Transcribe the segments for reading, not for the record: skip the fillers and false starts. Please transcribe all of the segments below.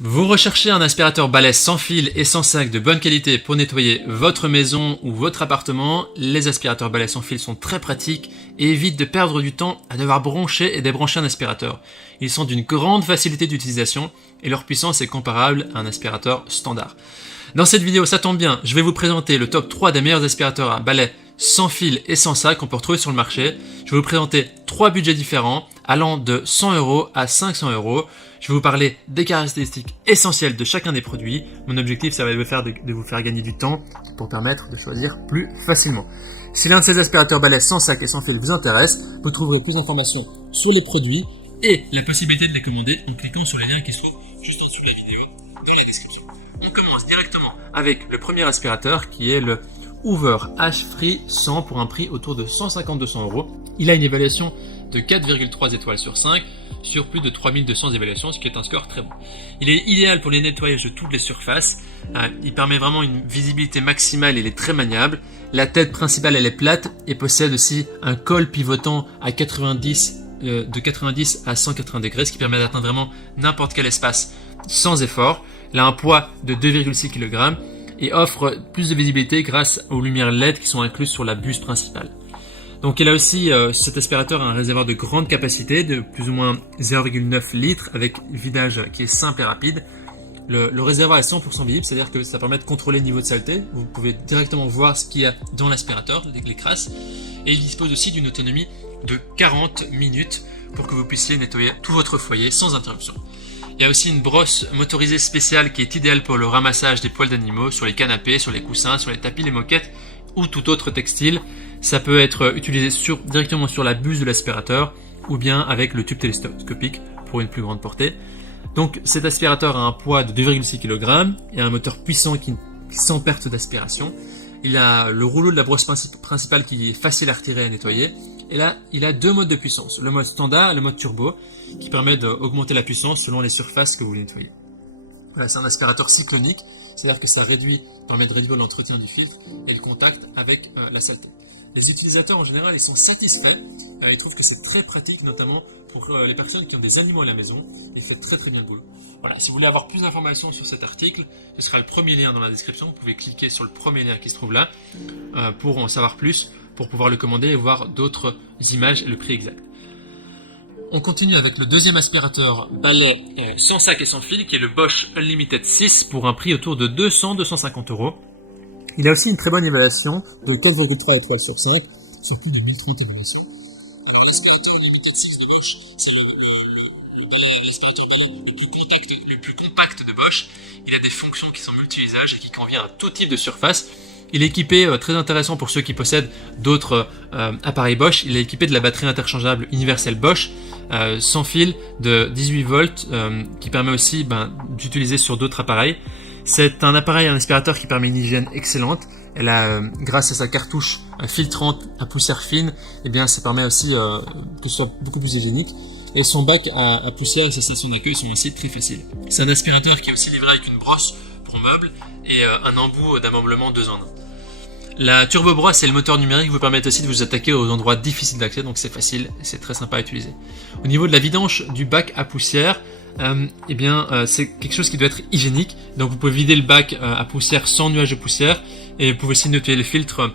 Vous recherchez un aspirateur balai sans fil et sans sac de bonne qualité pour nettoyer votre maison ou votre appartement. Les aspirateurs balai sans fil sont très pratiques et évitent de perdre du temps à devoir brancher et débrancher un aspirateur. Ils sont d'une grande facilité d'utilisation et leur puissance est comparable à un aspirateur standard. Dans cette vidéo, ça tombe bien, je vais vous présenter le top 3 des meilleurs aspirateurs à balai sans fil et sans sac qu'on peut retrouver sur le marché. Je vais vous présenter 3 budgets différents allant de 100 € à 500 €. Je vais vous parler des caractéristiques essentielles de chacun des produits. Mon objectif, ça va être de vous faire gagner du temps pour permettre de choisir plus facilement. Si l'un de ces aspirateurs balai sans sac et sans fil vous intéresse, vous trouverez plus d'informations sur les produits et la possibilité de les commander en cliquant sur les liens qui se trouvent juste en dessous de la vidéo dans la description. On commence directement avec le premier aspirateur qui est le Hoover H-Free 100 pour un prix autour de 150-200 €. Il a une évaluation de 4,3 étoiles sur 5 sur plus de 3200 évaluations, ce qui est un score très bon. Il est idéal pour les nettoyages de toutes les surfaces. Il permet vraiment une visibilité maximale, il est très maniable. La tête principale elle est plate et possède aussi un col pivotant à de 90 à 180 degrés, ce qui permet d'atteindre vraiment n'importe quel espace sans effort. Il a un poids de 2,6 kg et offre plus de visibilité grâce aux lumières LED qui sont incluses sur la buse principale. Donc il a aussi, cet aspirateur a un réservoir de grande capacité de plus ou moins 0,9 litres avec vidage qui est simple et rapide. Le réservoir est 100% visible, c'est-à-dire que ça permet de contrôler le niveau de saleté. Vous pouvez directement voir ce qu'il y a dans l'aspirateur, les crasses. Et il dispose aussi d'une autonomie de 40 minutes pour que vous puissiez nettoyer tout votre foyer sans interruption. Il y a aussi une brosse motorisée spéciale qui est idéale pour le ramassage des poils d'animaux sur les canapés, sur les coussins, sur les tapis, les moquettes ou tout autre textile. Ça peut être utilisé directement sur la buse de l'aspirateur ou bien avec le tube télescopique pour une plus grande portée. Donc cet aspirateur a un poids de 2,6 kg et un moteur puissant sans perte d'aspiration. Il a le rouleau de la brosse principale qui est facile à retirer et à nettoyer. Et là, il a deux modes de puissance, le mode standard et le mode turbo, qui permet d'augmenter la puissance selon les surfaces que vous nettoyez. Voilà, c'est un aspirateur cyclonique, c'est-à-dire que ça permet de réduire l'entretien du filtre et le contact avec la saleté. Les utilisateurs en général, ils sont satisfaits, ils trouvent que c'est très pratique, notamment pour les personnes qui ont des animaux à la maison. Il fait très bien le boulot. Voilà, si vous voulez avoir plus d'informations sur cet article, ce sera le premier lien dans la description. Vous pouvez cliquer sur le premier lien qui se trouve là pour en savoir plus, pour pouvoir le commander et voir d'autres images et le prix exact. On continue avec le deuxième aspirateur balai sans sac et sans fil qui est le Bosch Unlimited 6 pour un prix autour de 200-250 €. Il a aussi une très bonne évaluation de 4,3 étoiles sur 5 sur plus de 1030 évaluations. Alors l'aspirateur Unlimited 6 de Bosch, c'est l'aspirateur balai le plus compact de Bosch. Il a des fonctions qui sont multi-usages et qui convient à tout type de surface. Il est équipé, très intéressant pour ceux qui possèdent d'autres appareils Bosch, il est équipé de la batterie interchangeable universelle Bosch sans fil de 18 volts qui permet aussi d'utiliser sur d'autres appareils. C'est un aspirateur qui permet une hygiène excellente. Elle a, grâce à sa cartouche filtrante à poussière fine, ça permet aussi que ce soit beaucoup plus hygiénique. Et son bac à poussière et sa station d'accueil sont aussi très faciles. C'est un aspirateur qui est aussi livré avec une brosse pour meubles et un embout d'ameublement 2 en 1. La turbo brosse et le moteur numérique vous permettent aussi de vous attaquer aux endroits difficiles d'accès, donc c'est facile et c'est très sympa à utiliser. Au niveau de la vidange du bac à poussière, c'est quelque chose qui doit être hygiénique, donc vous pouvez vider le bac à poussière sans nuage de poussière et vous pouvez aussi nettoyer le filtre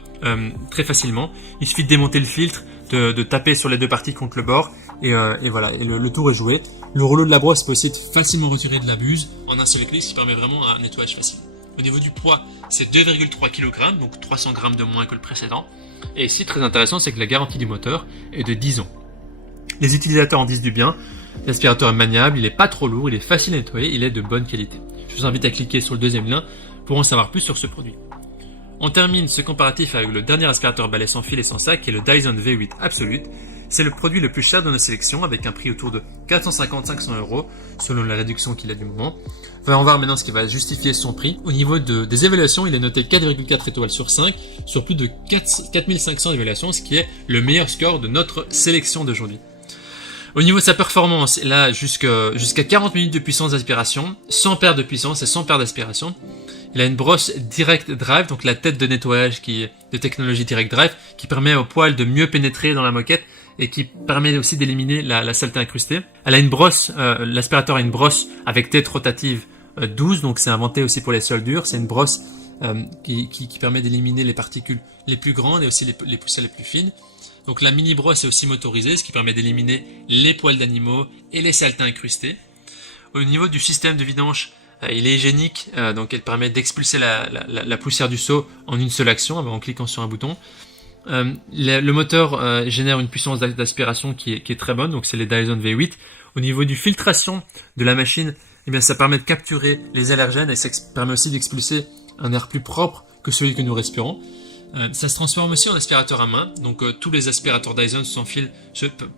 très facilement. Il suffit de démonter le filtre, de taper sur les deux parties contre le bord et voilà, et le tour est joué. Le rouleau de la brosse peut aussi être facilement retiré de la buse en un seul clic, ce qui permet vraiment un nettoyage facile. Au niveau du poids, c'est 2,3 kg, donc 300 g de moins que le précédent. Et ici, très intéressant, c'est que la garantie du moteur est de 10 ans. Les utilisateurs en disent du bien. L'aspirateur est maniable, il n'est pas trop lourd, il est facile à nettoyer, il est de bonne qualité. Je vous invite à cliquer sur le deuxième lien pour en savoir plus sur ce produit. On termine ce comparatif avec le dernier aspirateur balai sans fil et sans sac qui est le Dyson V8 Absolute. C'est le produit le plus cher de nos sélections avec un prix autour de 450-500 € selon la réduction qu'il a du moment. On va voir maintenant ce qui va justifier son prix. Au niveau des évaluations, il est noté 4,4 étoiles sur 5 sur plus de 4500 évaluations, ce qui est le meilleur score de notre sélection d'aujourd'hui. Au niveau de sa performance, là jusqu'à 40 minutes de puissance d'aspiration, sans perte de puissance et sans perte d'aspiration. Il a une brosse Direct Drive, donc la tête de nettoyage de technologie Direct Drive, qui permet au poil de mieux pénétrer dans la moquette et qui permet aussi d'éliminer la saleté incrustée. Elle a une brosse, l'aspirateur a une brosse avec tête rotative 12, donc c'est inventé aussi pour les sols durs. C'est une brosse qui permet d'éliminer les particules les plus grandes et aussi les poussières les plus fines. Donc la mini brosse est aussi motorisée, ce qui permet d'éliminer les poils d'animaux et les saletés incrustées. Au niveau du système de vidange, il est hygiénique, donc elle permet d'expulser la poussière du seau en une seule action, en cliquant sur un bouton. Le moteur génère une puissance d'aspiration qui est très bonne, donc c'est les Dyson V8. Au niveau du filtration de la machine, eh bien, ça permet de capturer les allergènes et ça permet aussi d'expulser un air plus propre que celui que nous respirons. Ça se transforme aussi en aspirateur à main, donc tous les aspirateurs Dyson sans fil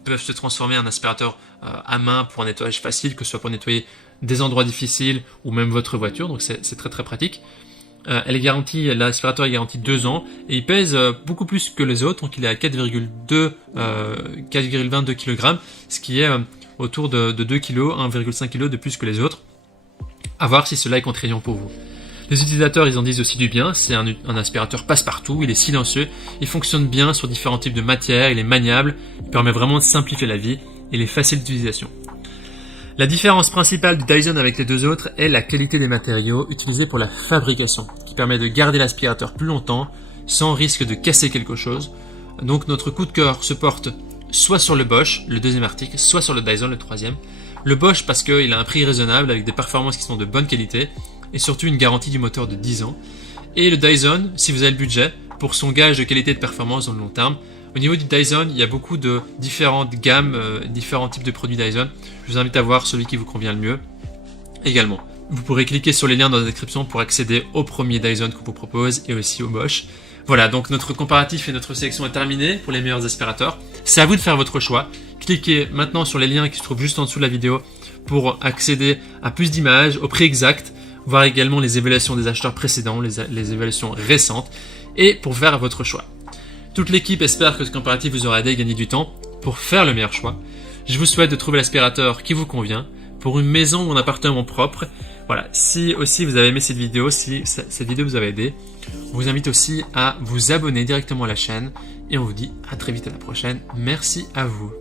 peuvent se transformer en aspirateur à main pour un nettoyage facile, que ce soit pour nettoyer des endroits difficiles ou même votre voiture, donc c'est très très pratique. L'aspirateur est garanti 2 ans et il pèse beaucoup plus que les autres, donc il est à 4,22 kg, ce qui est autour de 2 kg, 1,5 kg de plus que les autres. À voir si cela est contraignant pour vous. Les utilisateurs, ils en disent aussi du bien, c'est un aspirateur passe-partout, il est silencieux, il fonctionne bien sur différents types de matières, il est maniable, il permet vraiment de simplifier la vie et il est facile d'utilisation. La différence principale du Dyson avec les deux autres est la qualité des matériaux utilisés pour la fabrication, qui permet de garder l'aspirateur plus longtemps, sans risque de casser quelque chose. Donc notre coup de cœur se porte soit sur le Bosch, le deuxième article, soit sur le Dyson, le troisième. Le Bosch parce qu'il a un prix raisonnable avec des performances qui sont de bonne qualité, et surtout une garantie du moteur de 10 ans. Et le Dyson, si vous avez le budget, pour son gage de qualité et de performance dans le long terme. Au niveau du Dyson, il y a beaucoup de différentes gammes, différents types de produits Dyson. Je vous invite à voir celui qui vous convient le mieux également. Vous pourrez cliquer sur les liens dans la description pour accéder au premier Dyson qu'on vous propose et aussi au Bosch. Voilà, donc notre comparatif et notre sélection est terminée pour les meilleurs aspirateurs. C'est à vous de faire votre choix. Cliquez maintenant sur les liens qui se trouvent juste en dessous de la vidéo pour accéder à plus d'images, au prix exact, voir également les évaluations des acheteurs précédents, les évaluations récentes, et pour faire votre choix. Toute l'équipe espère que ce comparatif vous aura aidé à gagner du temps pour faire le meilleur choix. Je vous souhaite de trouver l'aspirateur qui vous convient pour une maison ou un appartement propre. Voilà, si aussi vous avez aimé cette vidéo, si cette vidéo vous a aidé, on vous invite aussi à vous abonner directement à la chaîne et on vous dit à très vite à la prochaine. Merci à vous.